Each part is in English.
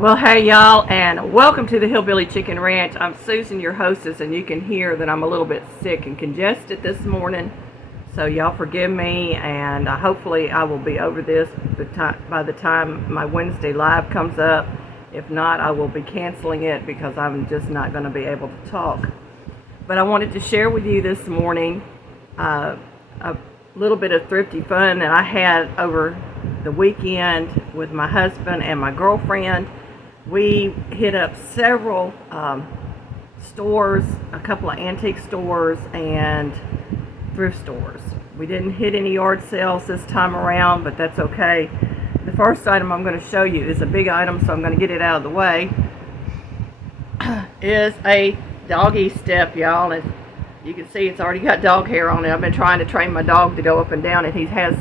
Well, hey y'all, and welcome to the Hillbilly Chicken Ranch. I'm Susan, your hostess, and you can hear that I'm a little bit sick and congested this morning. So y'all forgive me, and hopefully I will be over this by the time my Wednesday live comes up. If not, I will be canceling it because I'm just not going to be able to talk. But I wanted to share with you this morning a little bit of thrifty fun that I had over the weekend with my husband and my girlfriend. We hit up several stores, a couple of antique stores and thrift stores. We didn't hit any yard sales this time around, but that's okay. The first item I'm going to show you is a big item, so I'm going to get it out of the way. Is a doggy step, y'all. And you can see it's already got dog hair on it. I've been trying to train my dog to go up and down, and he has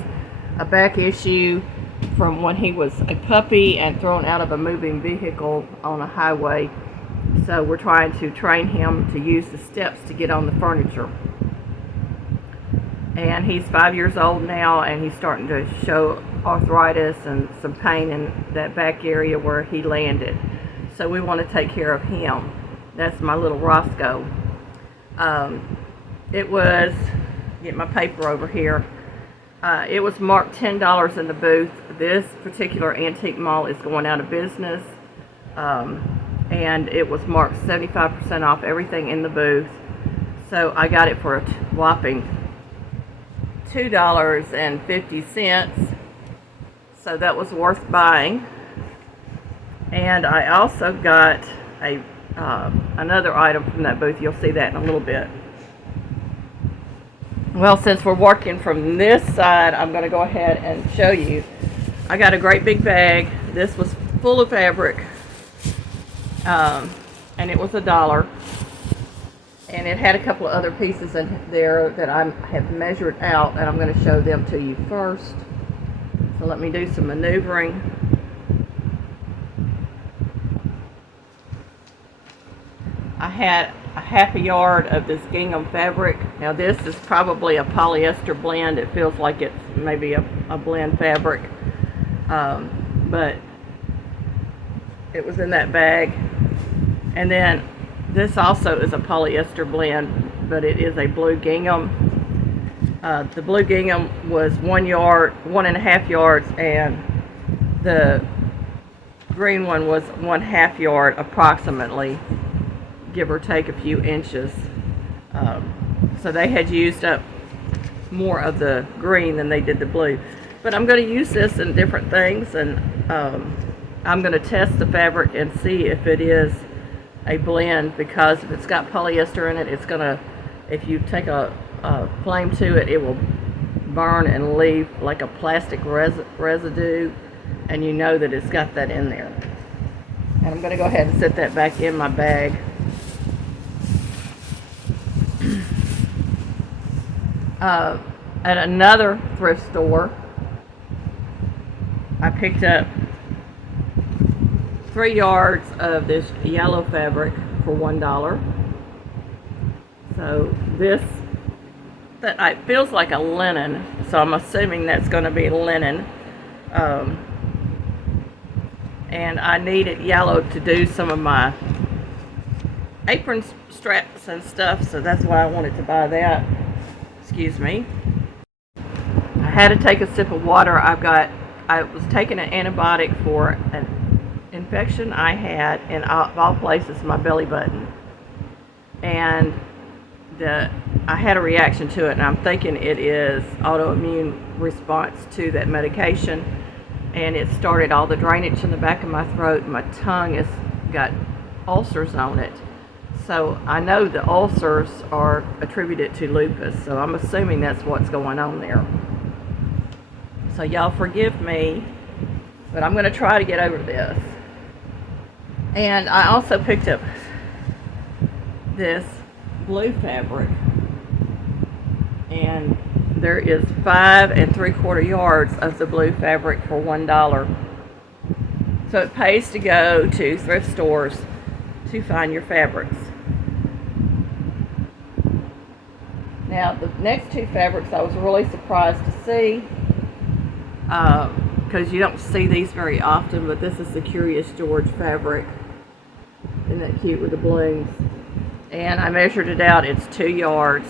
a back issue from when he was a puppy and thrown out of a moving vehicle on a highway. So we're trying to train him to use the steps to get on the furniture. And he's 5 years old now, and he's starting to show arthritis and some pain in that back area where he landed. So we want to take care of him. That's my little Roscoe. It was, get my paper over here. It was marked $10 in the booth. This particular antique mall is going out of business, and it was marked 75% off everything in the booth. So I got it for a whopping $2.50. So that was worth buying. And I also got another item from that booth. You'll see that in a little bit. Well, since we're working from this side, I'm going to go ahead and show you. I got a great big bag. This was full of fabric, and it was $1. And it had a couple of other pieces in there that I have measured out, and I'm going to show them to you first. So let me do some maneuvering. I had a half a yard of this gingham fabric. Now this is probably a polyester blend. It feels like it's maybe a blend fabric, but it was in that bag. And then this also is a polyester blend, but it is a blue gingham. The blue gingham was 1 yard, 1.5 yards, and the green one was 1/2 yard approximately, give or take a few inches. So they had used up more of the green than they did the blue. But I'm going to use this in different things, and I'm going to test the fabric and see if it is a blend, because if it's got polyester in it, it's going to, if you take a flame to it, it will burn and leave like a plastic residue, and you know that it's got that in there. And I'm going to go ahead and set that back in my bag. At another thrift store, I picked up 3 yards of this yellow fabric for $1. So this, it feels like a linen, so I'm assuming that's going to be linen. And I needed yellow to do some of my apron straps and stuff, so that's why I wanted to buy that. Excuse me. I had to take a sip of water. I was taking an antibiotic for an infection I had in, of all places, my belly button. And I had a reaction to it, and I'm thinking it is autoimmune response to that medication. And it started all the drainage in the back of my throat, and my tongue has got ulcers on it. So I know the ulcers are attributed to lupus, so I'm assuming that's what's going on there. So y'all forgive me, but I'm going to try to get over this. And I also picked up this blue fabric, and there is 5 3/4 yards of the blue fabric for $1. So it pays to go to thrift stores to find your fabrics. Now the next two fabrics I was really surprised to see. because you don't see these very often, but this is the Curious George fabric. Isn't that cute with the blooms? And I measured it out. It's 2 yards.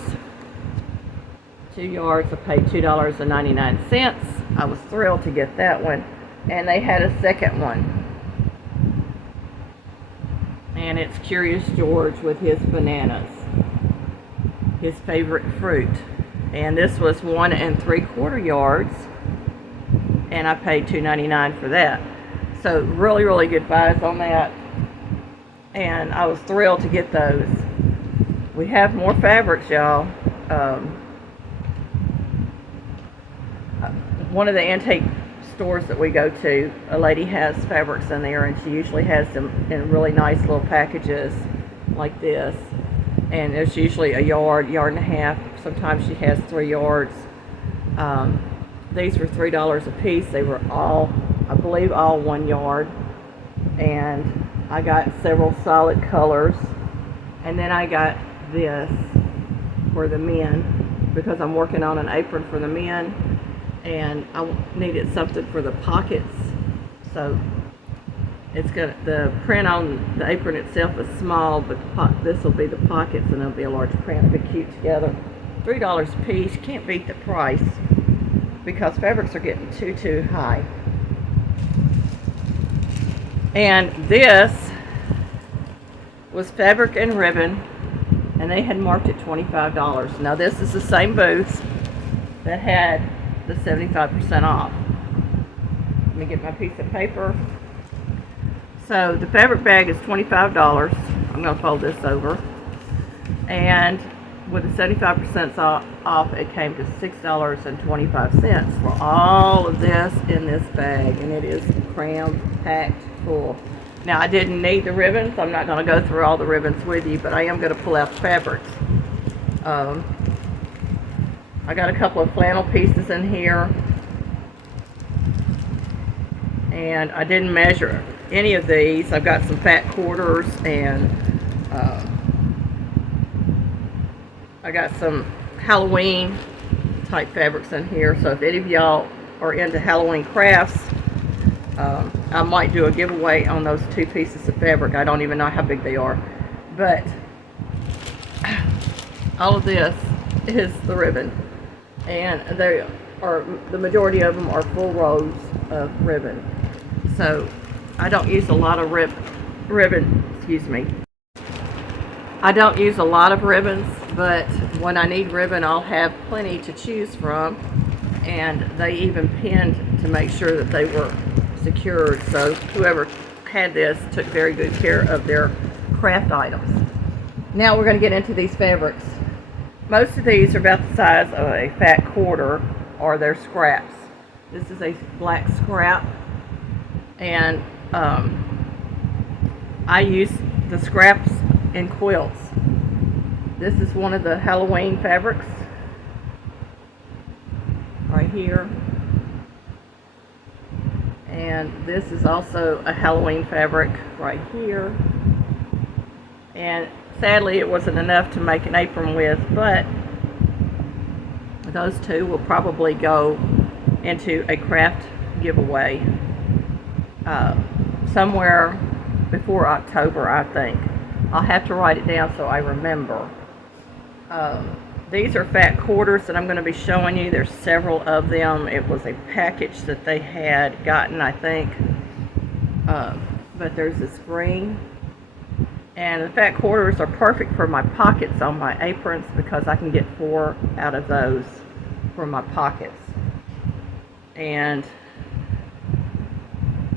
2 yards. I paid $2.99. I was thrilled to get that one. And they had a second one. And it's Curious George with his bananas. His favorite fruit. And this was 1 3/4 yards. And I paid $2.99 for that. So really, really good buys on that. And I was thrilled to get those. We have more fabrics, y'all. One of the antique stores that we go to, a lady has fabrics in there, and she usually has them in really nice little packages like this. And there's usually a yard, yard and a half. Sometimes she has 3 yards. These were $3 a piece. They were all, I believe, all 1 yard. And I got several solid colors. And then I got this for the men, because I'm working on an apron for the men, and I needed something for the pockets. So it's got, the print on the apron itself is small, but this will be the pockets, and it'll be a large print. It'll be cute together. $3 a piece. Can't beat the price, because fabrics are getting too high. And this was fabric and ribbon, and they had marked it $25. Now this is the same booth that had the 75% off. Let me get my piece of paper. So the fabric bag is $25. I'm going to fold this over. And with the 75% off, it came to $6.25 for all of this in this bag. And it is crammed, packed full. Now I didn't need the ribbons. I'm not going to go through all the ribbons with you, but I am going to pull out the fabrics. I got a couple of flannel pieces in here, and I didn't measure any of these. I've got some fat quarters, and I got some Halloween type fabrics in here. So if any of y'all are into Halloween crafts, I might do a giveaway on those 2 pieces of fabric. I don't even know how big they are, but all of this is the ribbon, and they are, the majority of them are full rows of ribbon. So I don't use a lot of ribbon, excuse me. I don't use a lot of ribbons, but when I need ribbon, I'll have plenty to choose from, and they even pinned to make sure that they were secured. So whoever had this took very good care of their craft items. Now we're going to get into these fabrics. Most of these are about the size of a fat quarter, or they're scraps. This is a black scrap, and I use the scraps in quilts. This is one of the Halloween fabrics right here. And this is also a Halloween fabric right here. And sadly it wasn't enough to make an apron with, but those 2 will probably go into a craft giveaway somewhere before October, I think. I'll have to write it down so I remember. These are fat quarters that I'm going to be showing you. There's several of them. It was a package that they had gotten, I think. But there's this green. And the fat quarters are perfect for my pockets on my aprons, because I can get 4 out of those for my pockets. And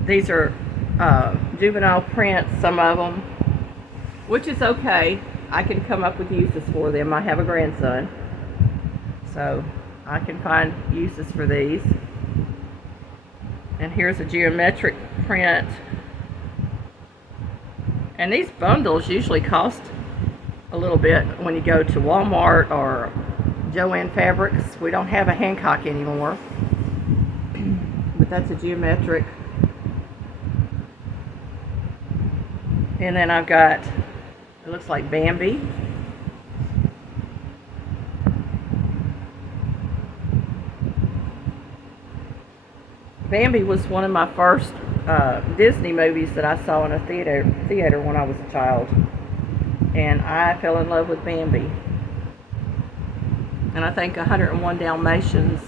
these are juvenile prints, some of them, which is okay. I can come up with uses for them. I have a grandson, so I can find uses for these. And here's a geometric print. And these bundles usually cost a little bit when you go to Walmart or Joann Fabrics. We don't have a Hancock anymore, but that's a geometric. And then I've got, it looks like Bambi. Bambi was one of my first Disney movies that I saw in a theater when I was a child. And I fell in love with Bambi. And I think 101 Dalmatians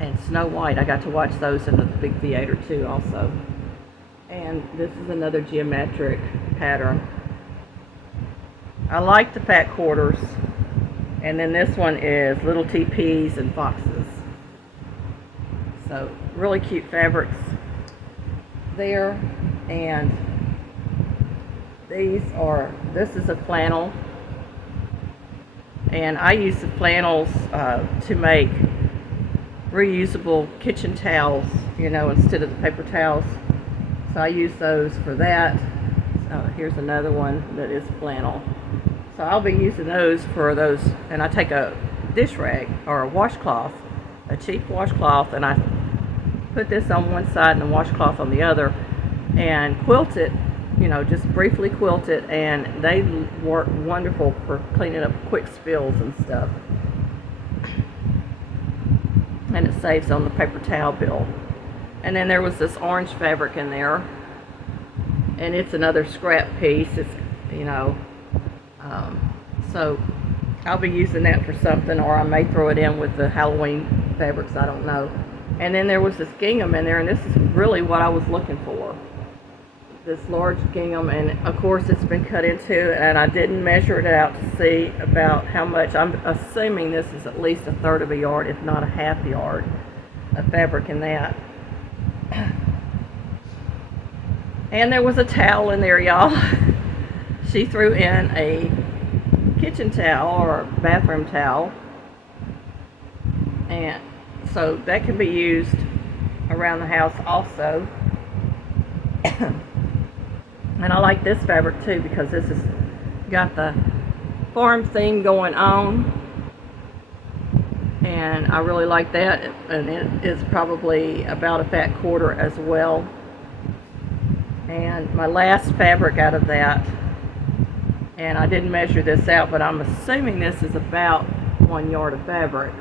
and Snow White, I got to watch those in the big theater too also. And this is another geometric pattern. I like the fat quarters. And then this one is little TPs and foxes. So really cute fabrics there. And this is a flannel. And I use the flannels to make reusable kitchen towels, you know, instead of the paper towels. So I use those for that. So here's another one that is flannel. So I'll be using those for those, and I take a dish rag or a washcloth, a cheap washcloth, and I put this on one side and the washcloth on the other, and quilt it, you know, just briefly quilt it, and they work wonderful for cleaning up quick spills and stuff. And it saves on the paper towel bill. And then there was this orange fabric in there, and it's another scrap piece. It's, you know, so I'll be using that for something, or I may throw it in with the Halloween fabrics, I don't know. And then there was this gingham in there, and this is really what I was looking for. This large gingham, and of course it's been cut into, and I didn't measure it out to see about how much. I'm assuming this is at least 1/3 of a yard, if not a half yard of fabric in that. And there was a towel in there, y'all. She threw in a kitchen towel or bathroom towel, and so that can be used around the house also. And I like this fabric too, because this has got the farm theme going on, and I really like that. And it is probably about a fat quarter as well. And my last fabric out of that, and I didn't measure this out, but I'm assuming this is about 1 yard of fabric.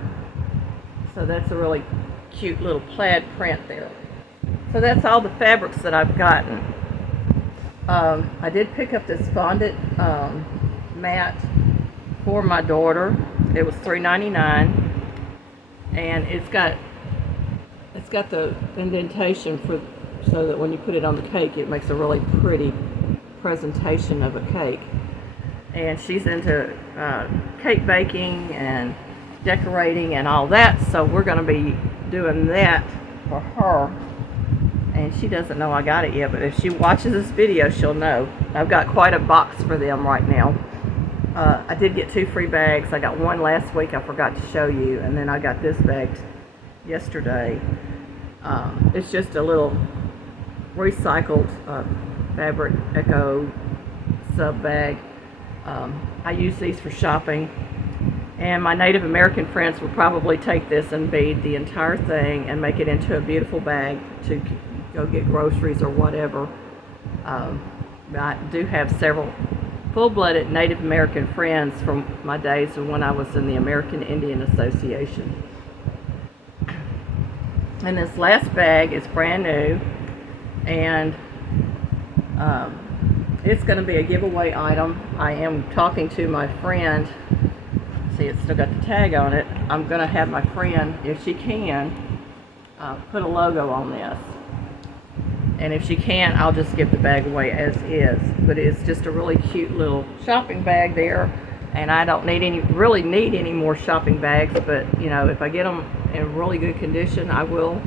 So that's a really cute little plaid print there. So that's all the fabrics that I've gotten. I did pick up this fondant mat for my daughter. It was $3.99, and it's got the indentation so that when you put it on the cake, it makes a really pretty presentation of a cake. And she's into cake baking and decorating and all that, so we're going to be doing that for her. And she doesn't know I got it yet, but if she watches this video, she'll know. I've got quite a box for them right now. I did get 2 free bags. I got one last week I forgot to show you, and then I got this bag yesterday. It's just a little recycled fabric eco sub bag. I use these for shopping, and my Native American friends will probably take this and bead the entire thing and make it into a beautiful bag to go get groceries or whatever. I do have several full-blooded Native American friends from my days when I was in the American Indian Association. And this last bag is brand new, and it's going to be a giveaway item. I am talking to my friend. See, it's still got the tag on it. I'm going to have my friend, if she can, put a logo on this. And if she can't, I'll just give the bag away as is. But it's just a really cute little shopping bag there. And I don't really need any more shopping bags. But, you know, if I get them in really good condition, I will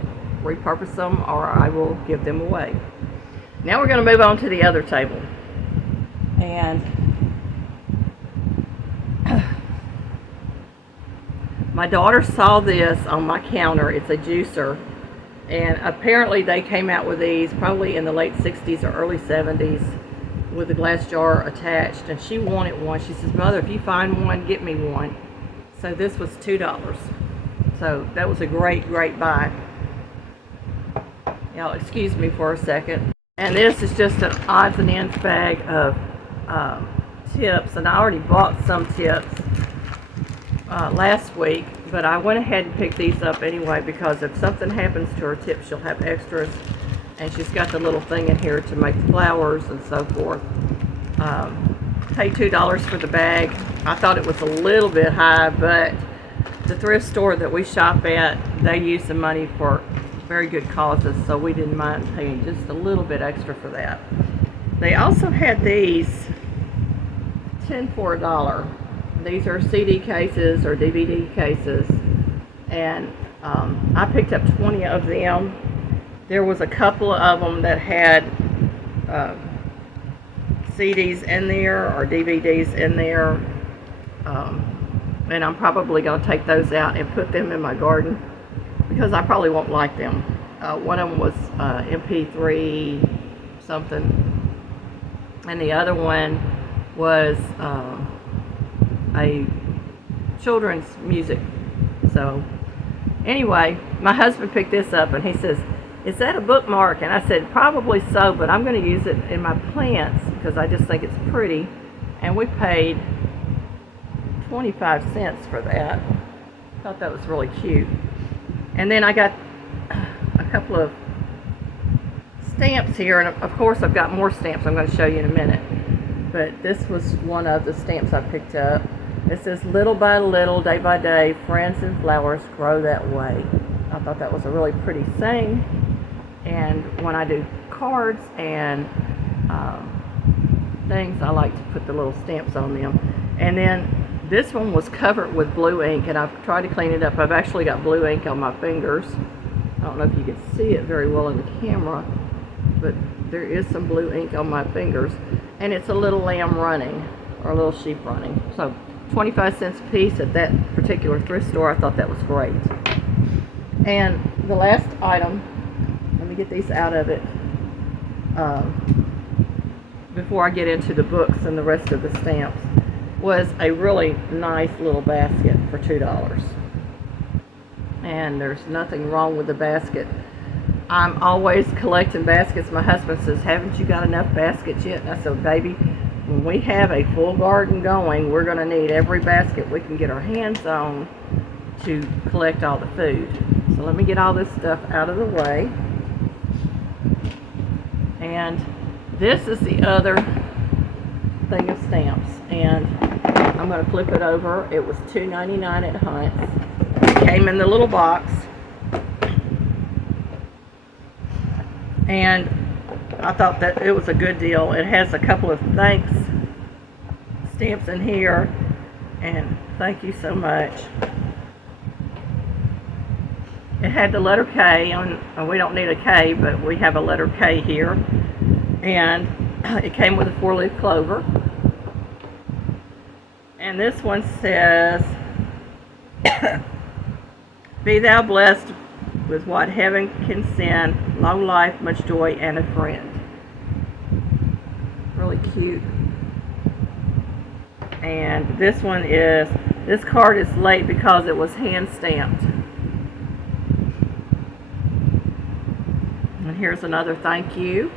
repurpose them, or I will give them away. Now we're going to move on to the other table. And my daughter saw this on my counter. It's a juicer. And apparently they came out with these probably in the late 60s or early 70s with a glass jar attached. And she wanted one. She says, "Mother, if you find one, get me one." So this was $2. So that was a great, great buy. Y'all excuse me for a second. And this is just an odds and ends bag of tips. And I already bought some tips last week. But I went ahead and picked these up anyway because if something happens to her tip, she'll have extras. And she's got the little thing in here to make flowers and so forth. Paid $2 for the bag. I thought it was a little bit high, but the thrift store that we shop at, they use the money for very good causes, so we didn't mind paying just a little bit extra for that. They also had these 10 for $1. These are CD cases or DVD cases, and I picked up 20 of them. There was a couple of them that had CDs in there or DVDs in there, and I'm probably going to take those out and put them in my garden because I probably won't like them. One of them was MP3 something, and the other one was a children's music. So anyway, my husband picked this up and he says, "Is that a bookmark?" And I said, "Probably so, but I'm going to use it in my plants because I just think it's pretty." And we paid 25 cents for that. Thought that was really cute. And then I got a couple of stamps here, and of course I've got more stamps I'm going to show you in a minute. But this was one of the stamps I picked up. It says, "Little by little, day by day, friends and flowers grow that way." I thought that was a really pretty saying. And when I do cards and things, I like to put the little stamps on them. And then this one was covered with blue ink, and I've tried to clean it up. I've actually got blue ink on my fingers. I don't know if you can see it very well in the camera, but there is some blue ink on my fingers. And it's a little lamb running, or a little sheep running. So 25 cents a piece at that particular thrift store. I thought that was great. And the last item, let me get these out of it before I get into the books and the rest of the stamps, was a really nice little basket for $2. And there's nothing wrong with the basket. I'm always collecting baskets. My husband says, "Haven't you got enough baskets yet?" And I said, "Baby, when we have a full garden going, we're going to need every basket we can get our hands on to collect all the food." So let me get all this stuff out of the way. And this is the other thing of stamps. And I'm going to flip it over. It was $2.99 at Hunt's. It came in the little box. And I thought that it was a good deal. It has a couple of thanks stamps in here, and thank you so much. It had the letter K, and we don't need a K, but we have a letter K here. And it came with a 4-leaf clover. And this one says, "Be thou blessed with what heaven can send, long life, much joy, and a friend." Really cute. And this one is, "This card is late because it was hand stamped." And here's another thank you.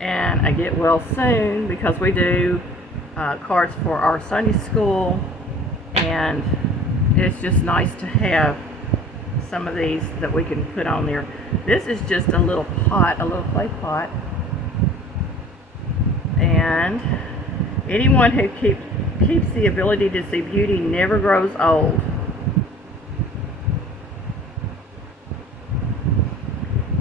And a get well soon, because we do cards for our Sunday school, and it's just nice to have some of these that we can put on there. This is just a little pot, a little clay pot. And anyone who keeps the ability to see beauty never grows old.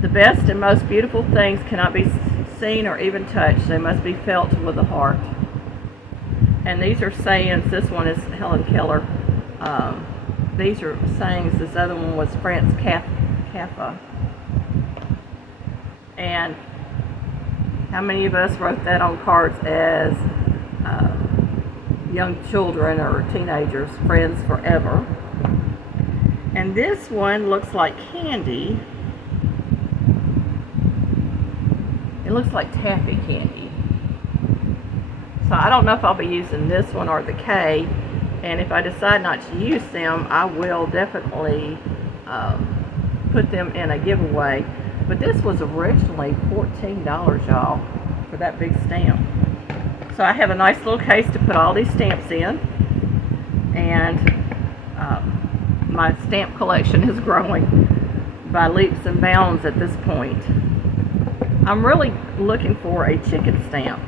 The best and most beautiful things cannot be seen or even touched. They must be felt with the heart. And these are sayings. This one is Helen Keller. These are sayings. This other one was France Caffa. And how many of us wrote that on cards as young children or teenagers? Friends forever. And this one looks like candy. It looks like taffy candy. So I don't know if I'll be using this one or the K. And if I decide not to use them, I will definitely put them in a giveaway. But this was originally $14, y'all, for that big stamp. So I have a nice little case to put all these stamps in. And My stamp collection is growing by leaps and bounds at this point. I'm really looking for a chicken stamp.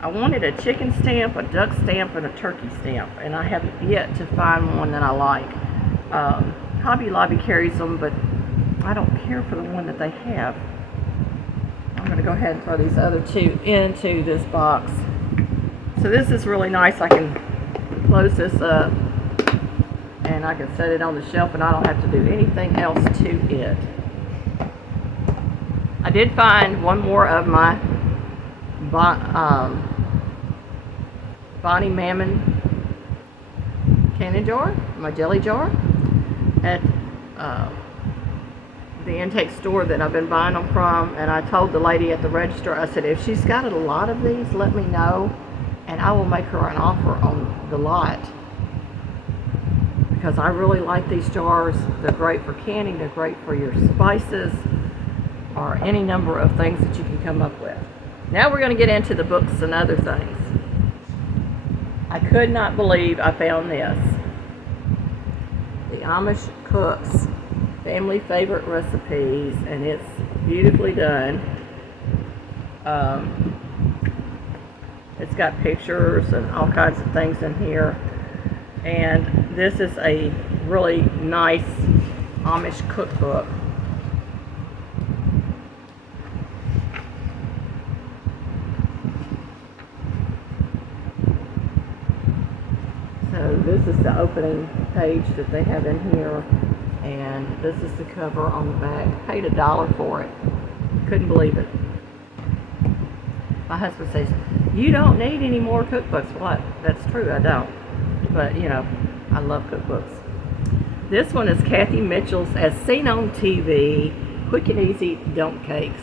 I wanted a chicken stamp, a duck stamp, and a turkey stamp, and I have yet to find one that I like. Hobby Lobby carries them, but I don't care for the one that they have. I'm going to go ahead and throw these other two into this box. So this is really nice. I can close this up and I can set it on the shelf and I don't have to do anything else to it. I did find one more of my Bonnie Mammon canning jar, my jelly jar, at the intake store that I've been buying them from, and I told the lady at the register, I said, if she's got a lot of these, let me know and I will make her an offer on the lot, because I really like these jars. They're great for canning, they're great for your spices or any number of things that you can come up with. Now we're going to get into the books and other things. I could not believe I found this. The Amish Cooks Family Favorite Recipes, and it's beautifully done. It's got pictures and all kinds of things in here. And this is a really nice Amish cookbook. So this is the opening page that they have in here, and this is the cover on the back. Paid $1 for it. Couldn't believe it. My husband says, you don't need any more cookbooks. Well, that's true, I don't. But, you know, I love cookbooks. This one is Kathy Mitchell's As Seen on TV, Quick and Easy Dump Cakes.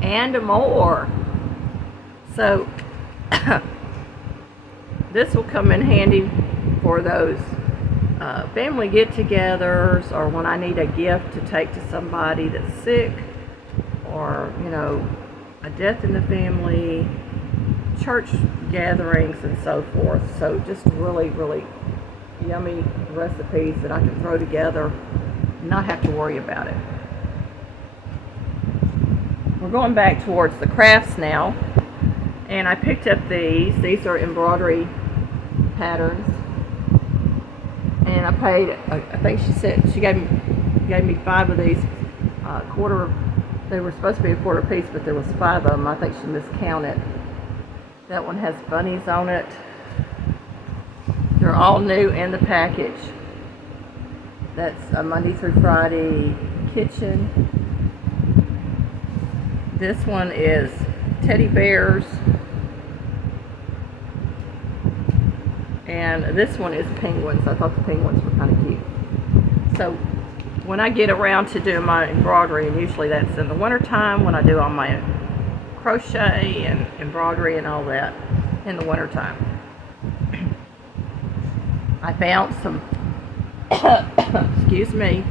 And more. So, this will come in handy for those family get-togethers, or when I need a gift to take to somebody that's sick, or, you know, a death in the family, church gatherings, and so forth. So just really, really yummy recipes that I can throw together and not have to worry about it. We're going back towards the crafts now, and I picked up these. These are embroidery patterns, and I paid, I think she said, she gave me 5 of these, quarter. They were supposed to be a quarter piece, but there was 5 of them. I think she miscounted. That one has bunnies on it. They're all new in the package. That's a Monday through Friday kitchen. This one is teddy bears. And this one is penguins. I thought the penguins were kind of cute. So when I get around to doing my embroidery, and usually that's in the wintertime when I do all my crochet and embroidery and all that in the wintertime. I found some excuse me,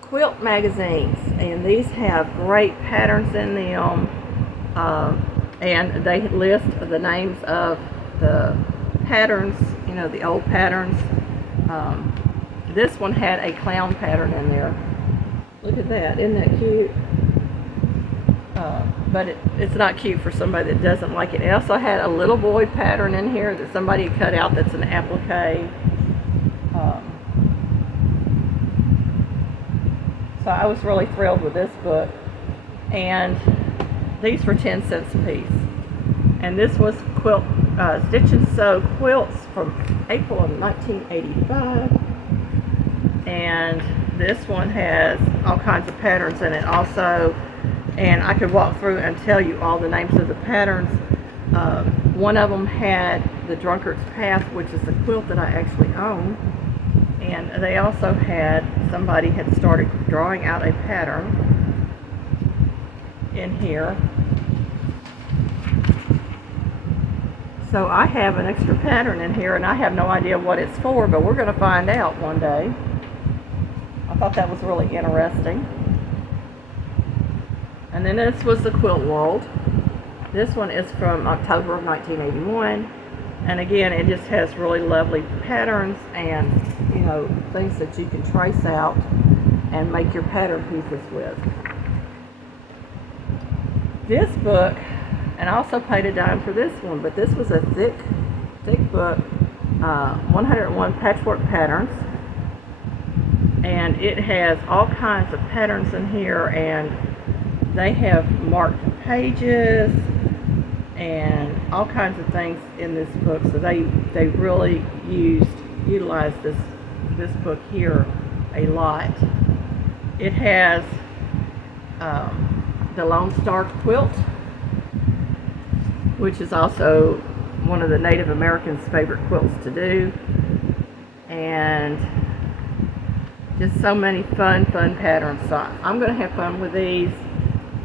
quilt magazines, and these have great patterns in them, and they list the names of the patterns, you know, the old patterns. This one had a clown pattern in there. Look at that, isn't that cute? But it's not cute for somebody that doesn't like it. It also had a little boy pattern in here that somebody cut out that's an applique. So I was really thrilled with this book. And these were 10 cents a piece. And this was quilt, Stitch and Sew quilts from April of 1985. And this one has all kinds of patterns in it also. And I could walk through and tell you all the names of the patterns. One of them had the Drunkard's Path, which is the quilt that I actually own. And they also had, somebody had started drawing out a pattern in here. So I have an extra pattern in here, and I have no idea what it's for, but we're going to find out one day. I thought that was really interesting. And then this was the Quilt World. This one is from October of 1981. And again, it just has really lovely patterns and, you know, things that you can trace out and make your pattern pieces with. This book, and I also paid a dime for this one, but this was a thick book, 101 patchwork patterns, and it has all kinds of patterns in here, and they have marked pages and all kinds of things in this book. So they really utilized this book here a lot. It has the Lone Star quilt, which is also one of the Native Americans' favorite quilts to do, and just so many fun patterns. So I'm going to have fun with these.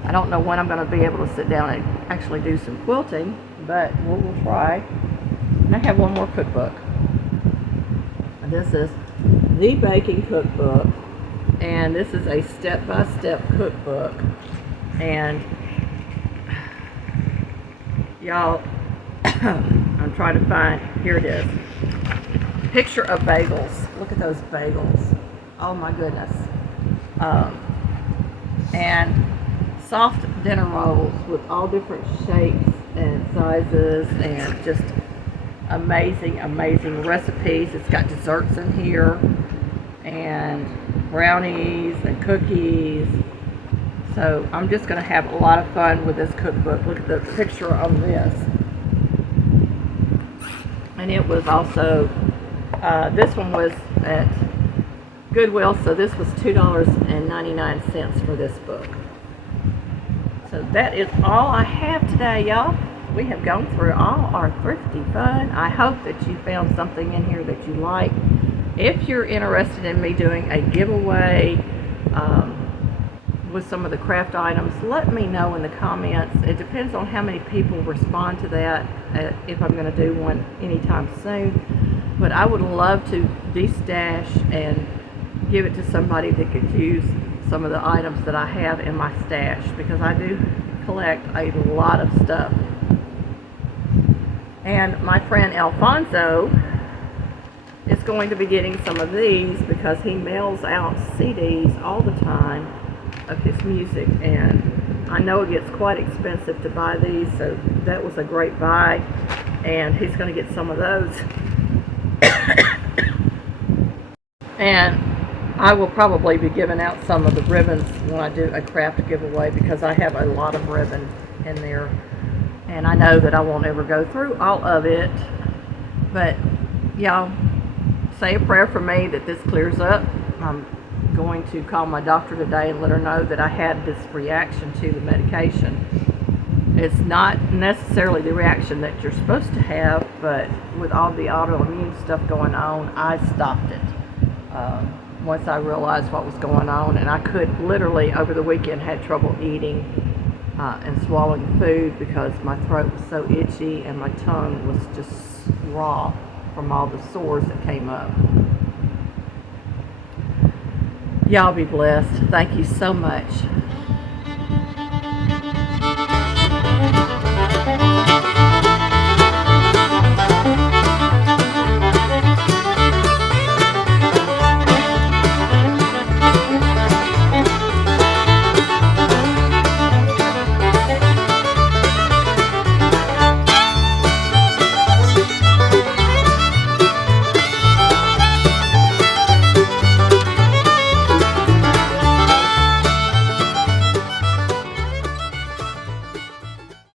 I don't know when I'm going to be able to sit down and actually do some quilting, but we'll try. And I have one more cookbook. And this is the Baking Cookbook, and this is a step-by-step cookbook. And y'all, I'm trying to find, here it is. Picture of bagels. Look at those bagels. Oh my goodness. And soft dinner rolls with all different shapes and sizes, and just amazing recipes. It's got desserts in here, and brownies and cookies. So I'm just going to have a lot of fun with this cookbook. Look at the picture on this. And it was also, this one was at Goodwill, so this was $2.99 for this book. So that is all I have today, y'all. We have gone through all our thrifty fun. I hope that you found something in here that you like. If you're interested in me doing a giveaway with some of the craft items, let me know in the comments. It depends on how many people respond to that, if I'm going to do one anytime soon. But I would love to de-stash and give it to somebody that could use some of the items that I have in my stash, because I do collect a lot of stuff. And my friend Alfonso is going to be getting some of these, because he mails out CDs all the time of his music, and I know it gets quite expensive to buy these, so that was a great buy, and he's going to get some of those. And I will probably be giving out some of the ribbons when I do a craft giveaway, because I have a lot of ribbon in there, and I know that I won't ever go through all of it. But y'all, say a prayer for me that this clears up. I'm going to call my doctor today and let her know that I had this reaction to the medication. It's not necessarily the reaction that you're supposed to have, but with all the autoimmune stuff going on, I stopped it once I realized what was going on. And I could literally, over the weekend, had trouble eating and swallowing food, because my throat was so itchy and my tongue was just raw from all the sores that came up. Y'all be blessed. Thank you so much.